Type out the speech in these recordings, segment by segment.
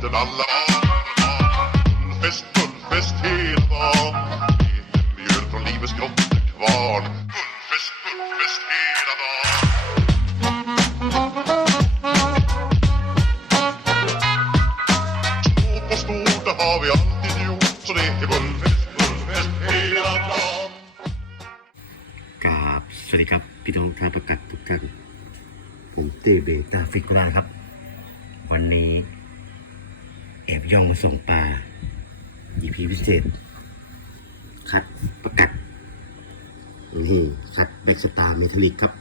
festen alla Fullfest, fullfest hela dagen Hemmjöl från livets grottekvarn Fullfest, fullfest hela dagen Stå på stort, det har vi alltid gjort Så det är fullfest, fullfest hela dagen กราบสวัสดีครับ พี่น้องท่านประกัดทุกท่านผมเต้เบต้าฟิกโกราครับ วันนี้แอบ ย่องมาส่องปลา EP พิเศษ คัดประกัดนี่คัดแบ็กสตาร์เมทัลลิกครับ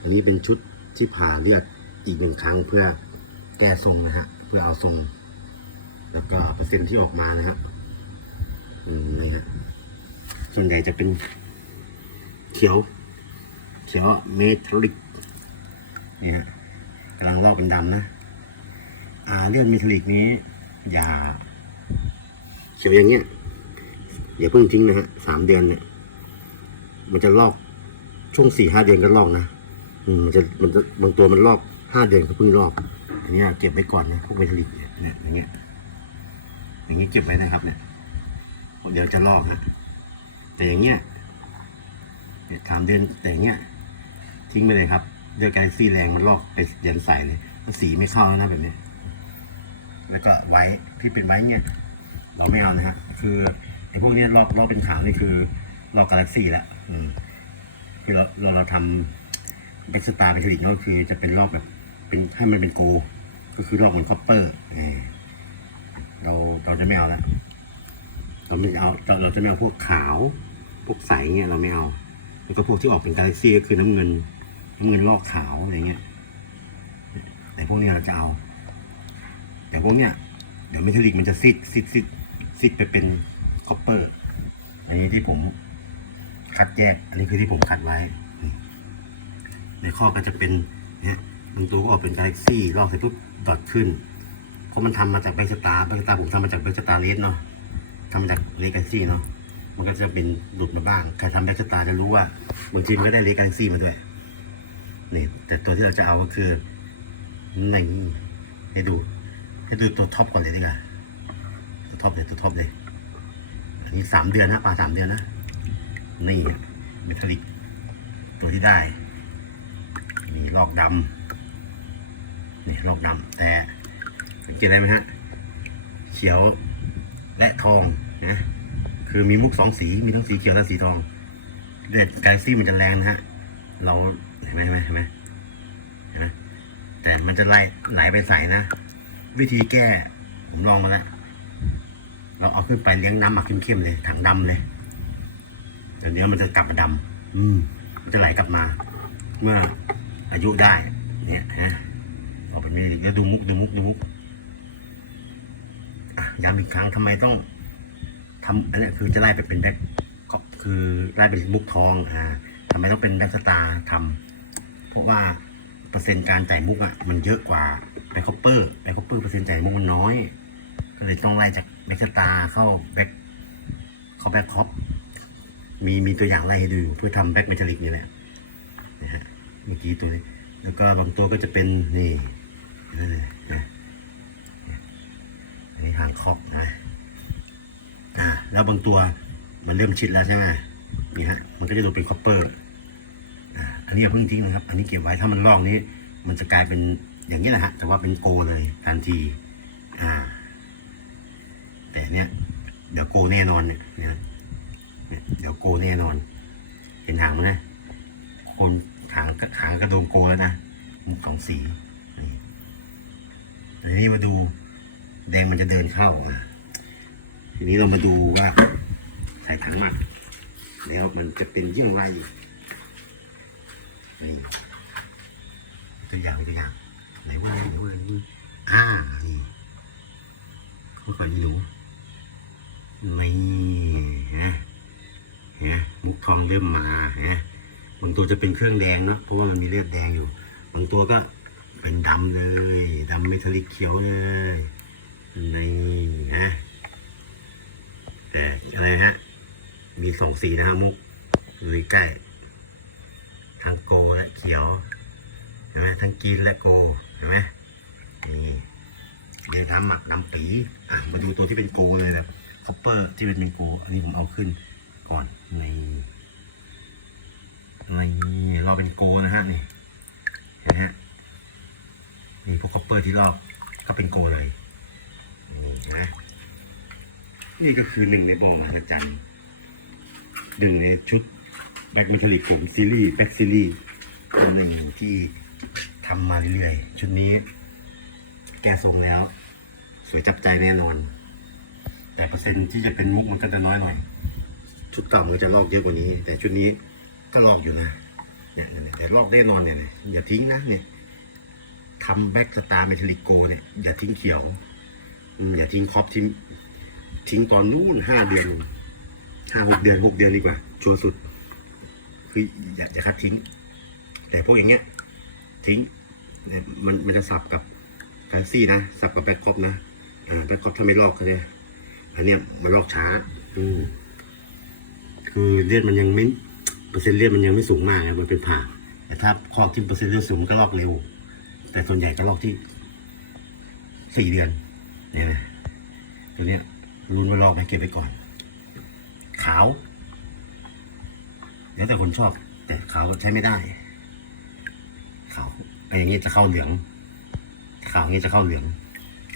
อันนี้เป็นชุดที่ผ่าเลือดอีกหนึ่งครั้งเพื่อแก้ทรงนะฮะ เพื่อเอาทรง แล้วก็เปอร์เซ็นต์ที่ออกมานะครับ อืมนี่ฮะส่วนใหญ่จะเป็นเขียว เขียวเมทัลลิกนี่ฮะกำลังลอกเป็นดำนะ อ่าเลือดเมทัลลิกนี้ อย่าเขียวอย่างเงี้ยอย่าเพิ่งทิ้งนะฮะสามเดือนเนี่ย มันจะลอกช่วงสี่ห้าเดือนก็ลอกนะอืมมันจะมันจะบางตัวมันลอกห้าเดือนก็เพิ่งลอก อันนี้เก็บไว้ก่อนนะพวกเมทัลลิกเนี่ยอย่างเงี้ย อย่างเงี้ยเก็บไว้นะครับ เนี่ยเดี๋ยวจะลอกฮะแต่อย่างเงี้ยเนี่ยสามเดือนแต่อย่างเนี้ยทิ้งไปเลยครับเดือดกาแล็กซี่แรงมันลอกไปยันใส่เลยสีไม่เข้าแล้วนะแบบนี้ แล้วก็ไว้ที่เป็นไว้เนี่ย เราไม่เอานะฮะคือไอ้พวกนี้ลอกลอกเป็นขาวนี่คือลอกกาแล็กซี่ละอืมคือเราเราเราทำแบ็กสตาร์เป็นผลิตก็คือจะเป็นลอกแบบเป็นให้มันเป็นโก ก็คือลอกเหมือนคอปเปอร์เออเราเราจะไม่เอาละเราไม่เอาเราเราจะไม่เอาพวกขาวพวกใสเงี้ยเราไม่เอา แล้วก็พวกที่ออกเป็นกาแล็กซี่ก็คือน้ำเงิน น้ำเงินลอกขาวอะไรเงี้ยแต่พวกนี้เราจะเอา แต่พวกเนี้ยเดี๋ยวเมทัลลิกมันจะซิดซิดซิดซิดไปเป็นคอปเปอร์ อันนี้ที่ผมคัดแยก อันนี้คือที่ผมคัดไว้ ในข้อก็จะเป็นเนี่ยบางตัวก็ออกเป็นกาแล็กซี่ลอกเสร็จปุ๊บดอทขึ้น เพราะมันทำมาจากแบงค์สตาร์แบงค์สตาร์ผมทำมาจากแบงค์สตาร์เลสเนาะทำมาจากเลกาซี่เนาะ มันก็จะเป็นหลุดมาบ้าง ใครทำแบ็กสตาร์จะรู้ว่าบางทีมันก็ได้เลกาซี่มาด้วย นี่ แต่ตัวที่เราจะเอาก็คือนี่ให้ดู ให้ดูตัวท็อปก่อนเลยดีกว่าตัวท็อปเลยตัวท็อปเลยอันนี้สามเดือนนะปลาสามเดือนนะนี่เมทัลลิก ตัวที่ได้มีลอกดำนี่ลอกดำแต่สังเกตได้ไหมฮะเขียวและทองนะคือมีมุกสองสีมีทั้งสีเขียวและสีทองเลือดกาแล็กซี่มันจะแรงนะฮะเราเห็นไหมเห็นไหมเห็นไหมเห็นไหมแต่มันจะไหลไหลไปใส่นะ วิธีแก้ผมลองมาแล้วเราเอาขึ้นไปเลี้ยงน้ำหมักเข้มๆเลยถังดำเลยเดี๋ยวนี้มันจะกลับมาดำอืม มันจะไหลกลับมา เมื่ออายุได้ เนี่ยฮะเอาแบบนี้แล้วดูมุกดูมุกดูมุกย้ำอีกครั้งทำไมต้องทำอันนี้คือจะไล่ไปเป็นแบ็คก็คือไล่เป็นมุกทองอ่าทำไมต้องเป็นแบ็คสตาร์ทำเพราะว่าเปอร์เซ็นต์การจ่ายมุกอะมันเยอะกว่า แบคคอปเปอร์แบคคอปเปอร์เปอร์เซ็นต์จ่ายมุกมันน้อย ก็เลยต้องไล่จากแบ็คสตาเข้าแบ็คเข้าแบ็คคอปมีมีตัวอย่างไล่ให้ดูเพื่อทำแบ็คเมทัลิกนี่แหละนะฮะเมื่อกี้ตัวนี้ แล้วก็บางตัวก็จะเป็นนี่นี่นะนี่หางคอกนะอ่าแล้วบางตัวมันเริ่มชิดแล้วใช่ไหมนี่ฮะมันก็จะลงเป็นคอปเปอร์อ่าอันนี้อย่าเพิ่งทิ้งนะครับ อันนี้เก็บไว้ถ้ามันลอกนี้ มันจะกลายเป็น อย่างนี้แหละฮะ แต่ว่าเป็นโกเลยทันที อ่า แต่เนี้ยเดี๋ยวโกแน่นอนเนี่ยเนี่ยเดี๋ยวโกแน่นอน เห็นหางไหมนะคนหางหางกระโดมโกแล้วนะสองสีนี่อันนี้มาดูแดงมันจะเดินเข้าอะทีนี้เรามาดูว่าใส่ถังมาแล้วมันจะเป็นยี่งไรนี่ตัวอย่างตัวอย่าง ไหนว่าไหนว่าไหนว่อ่านี่เข้าไปนี่หนูไม่ฮะฮะมุกทองเริ่มมาฮะบางตัวจะเป็นเครื่องแดงเนาะเพราะว่ามันมีเลือดแดงอยู่บางตัวก็เป็นดำเลยดำเมทัลลิกเขียวเลยนี่ฮะแต่อะไรฮะมีสองสีนะฮะมุกเลยใกล้ทั้งโกและเขียวเห็นไหมทั้งกรีนและโก เห็นไหมนี่เดี๋ยวน้ำหมักน้ำปีอะมาดูตัวที่เป็นโกเลยแบบคอปเปอร์ที่เป็นเป็นโกอันนี้ผมเอาขึ้นก่อนในในเราเป็นโกนะฮะนี่เห็นไหมฮะนี่พวกคอปเปอร์ที่ลอกก็เป็นโกเลยนี่นะนี่ก็คือหนึ่งในบ่อมหัศจรรย์หนึ่งในชุดแบ็กมิทลิกผมซีรีส์แบ็กซีรีส์ตัวหนึ่งที่ ทำมาเรื่อยๆ ชุดนี้ แกทรงแล้ว สวยจับใจแน่นอน แต่เปอร์เซ็นต์ที่จะเป็นมุกมันก็จะน้อยหน่อย ชุดเก่ามันจะลอกเยอะกว่านี้ แต่ชุดนี้ก็ลอกอยู่นะเนี่ยแต่ลอกแน่นอนเนี่ยอย่าทิ้งนะเนี่ยทำแบ็กสตาร์เมทัลลิโกเนี่ยอย่าทิ้งเขียวอืมอย่าทิ้งครอปทิ้งทิ้งตอนนู้นห้าเดือนห้าหกเดือนหกเดือนดีกว่าชัวร์สุด คืออย่าอย่าคัดทิ้ง แต่พวกอย่างเงี้ย ทิ้งเนี่ยมันมันจะสับกับกาซี่นะสับกับแบ็คคอปนะแบ็คคอปถ้าไม่ลอกเขาเนี่ยอันเนี้ยมันลอกช้า อืคือเลือดมันยังไม่เปอร์เซ็นต์เลือดมันยังไม่สูงมากนะมันเป็นผ่าแต่ถ้าคอกที่เปอร์เซ็นต์เลือดสูงก็ลอกเร็ว แต่ส่วนใหญ่ก็ลอกที่สี่เดือนเนี่ยนะตัวเนี้ยรุนมาลอกไปเก็บไปก่อน ขาว แล้วแต่คนชอบ แต่ขาวใช้ไม่ได้ ขาวไอ้อย่างนี้จะเข้าเหลือง ขาวนี้จะเข้าเหลือง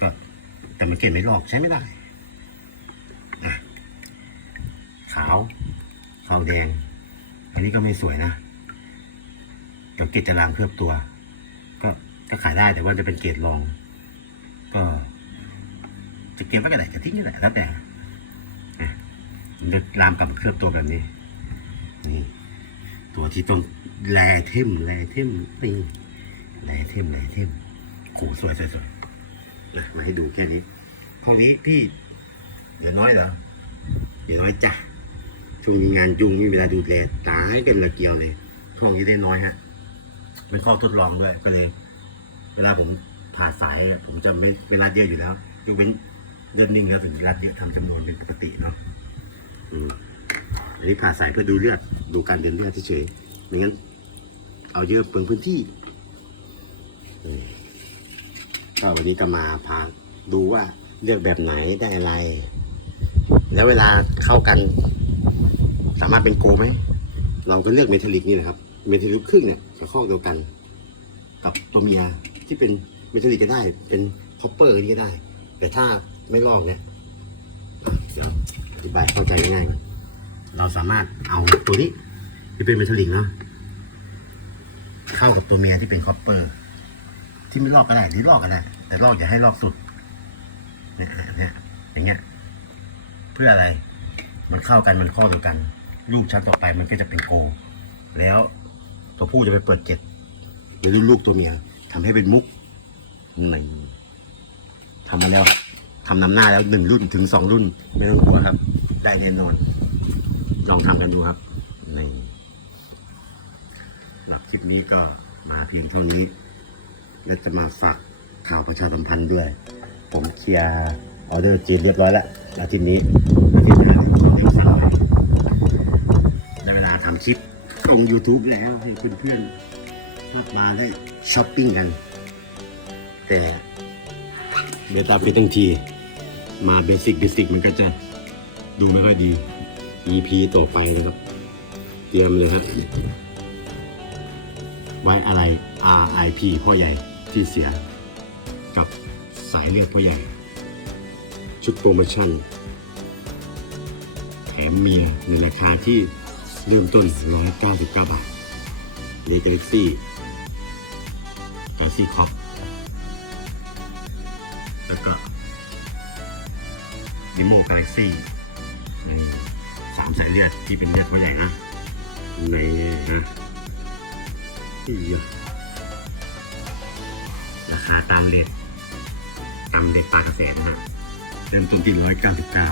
ก็ แต่มันเก็บไม่ลอกใช้ไม่ได้อะขาวขาวแดง อันนี้ก็ไม่สวยนะเดี๋ยวเกตจะรางเคลือบตัว ก็ก็ขายได้แต่ว่าจะเป็นเกรดรอง ก็ จะเก็บไว้ก็ได้จะทิ้งก็ได้แล้วแต่อะมันจะรามกับเคลือบตัวแบบนี้ นี่ ตัวที่ต้องแลเทมแลเทมนี่แลเทมแลเทมโขสวยสวยสวยนะมาให้ดูแค่นี้ห้องนี้พี่ เดี๋ยวน้อยเหรอเดี๋ยวน้อยจ้ะช่วงนี้งานยุ่งมีเวลาดูแลตายเป็นระเกียวเลยห้องนี้ได้น้อยฮะเป็นข้อทดลองด้วยก็เลย เวลาผมผ่าสายผมจะไม่เวลาเดียวอยู่แล้วยกเว้นเดือนนิ่งแล้วถึงรัดเยอะทำจำนวนเป็นปกติเนาะอันนี้ผ่าสายเพื่อดูเลือด ดูการเดินเลือดเฉยๆไม่งั้น เอาเยอะเปลืองพื้นที่ก็วันนี้ก็มาพาดูว่าเลือกแบบไหนได้อะไร แล้วเวลาเข้ากัน สามารถเป็นโกไหม เราก็เลือกเมทัลลิกนี่แหละครับ เมทัลลิกครึ่งเนี่ยกับข้อเดียวกัน กับตัวเมียที่เป็นเมทัลลิกก็ได้ เป็นคอปเปอร์นี่ก็ได้ แต่ถ้าไม่ลอกเนี่ยเดี๋ยวอธิบายเข้าใจง่ายๆก่อน เราสามารถเอาตัวนี้ที่เป็นเมทัลลิกเนาะเข้ากับตัวเมียที่เป็นคอปเปอร์ ที่ไม่ลอกก็ได้หรือลอกก็ได้แต่ลอกอย่าให้ลอกสุดเนี่ยเนี่ยอย่างเงี้ย เพื่ออะไรมันเข้ากันมันข้อเดียวกันลูกชั้นต่อไปมันก็จะเป็นโก แล้วตัวผู้จะไปเปิดเก็ดหรือลูกตัวเมียทำให้เป็นมุกนี่ทำมาแล้วครับทำนำหน้าแล้วหนึ่งรุ่นถึงสองรุ่นไม่ต้องกลัวครับ ได้แน่นอน ลองทำกันดูครับนี่นคลิปนี้ก็มาเพียงเท่านี้ และจะมาฝากข่าวประชาสัมพันธ์ด้วย ผมเคลียร์ออเดอร์จีนเรียบร้อยแล้วอาทิตย์นี้อาทิตย์หน้าเนี่ยผมจะสั่งเลยด้เวลาทำคลิปลง YouTube แล้วให้เพื่อนๆมามาได้ช้อปปิ้งกัน แต่เบต้าฟิตทั้งที มาเบสิกเบสิกมันก็จะดูไม่ค่อยดี EP ต่อไปนะครับ เตรียมเลยครับไว้อะไร RIP พ่อใหญ่ที่เสีย กับสายเลือดพ่อใหญ่ ชุดโปรโมชั่น แถมเมียในราคาที่เริ่มต้น 199 บาทเลกาลิซี่กาซี่คอปแล้วก็ดิโมกาแล็กซี่ สามสายเลือดที่เป็นเลือดพ่อใหญ่นะในนะอียะราคาตามเด็ดตามเด็ดปลากระแสนะฮะเริ่มต้นที่ร้อยเก้าสิบเก้า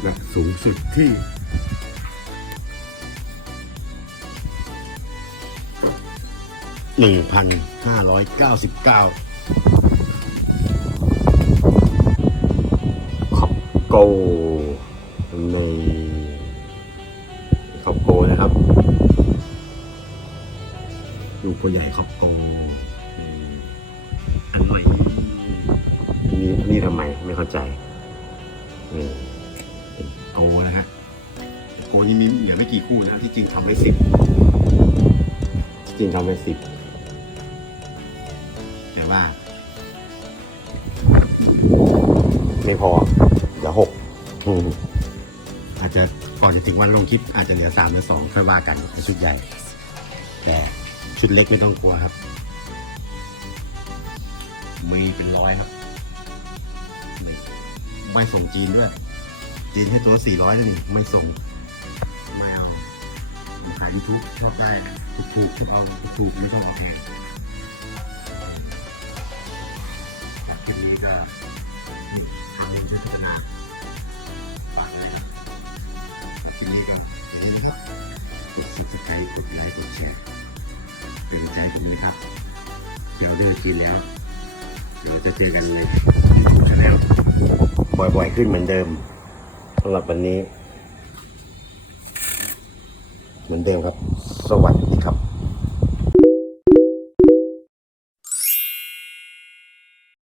และสูงสุดที่หนึ่งพันห้าร้อยเก้าสิบเก้าขอบโก ตัวใหญ่ครับโตอันใหม่นี่นี่ทำไมไม่เข้าใจนี่โตนะฮะโกยังมีเหลือไม่กี่คู่นะที่จริงทำไว้สิบจริงทำไว้สิบแต่ว่า ไม่พอเหลือหกอาจจะก่อนจะถึงวันลงคลิปอาจจะเหลือสามหรือสองค่อยว่ากันในชุดใหญ่ แต่ ชุดเล็กไม่ต้องกลัวครับ มีเป็นร้อยครับ ไม่ไม่ส่งจีนด้วย จีนให้ตัวสี่ร้อยนี่ไม่ส่ง ไม่เอาผมขายยูทูบชอบได้ถูกๆชอบเอาถูกๆไม่ต้องเอาแพงครับแค่นี้ก็นี่ทางช่วยพัฒนาฝากเลยครับแค่นี้ก็อย่างนี้นะครับกด subscribe กดไลค์กดแชร์ เป็นใจผมเลยครับเดี๋ยวเลิกกินแล้วเราจะเจอกันในยูทูบชาแนลบ่อยๆขึ้นเหมือนเดิมสำหรับวันนี้ เหมือนเดิมครับ สวัสดีครับ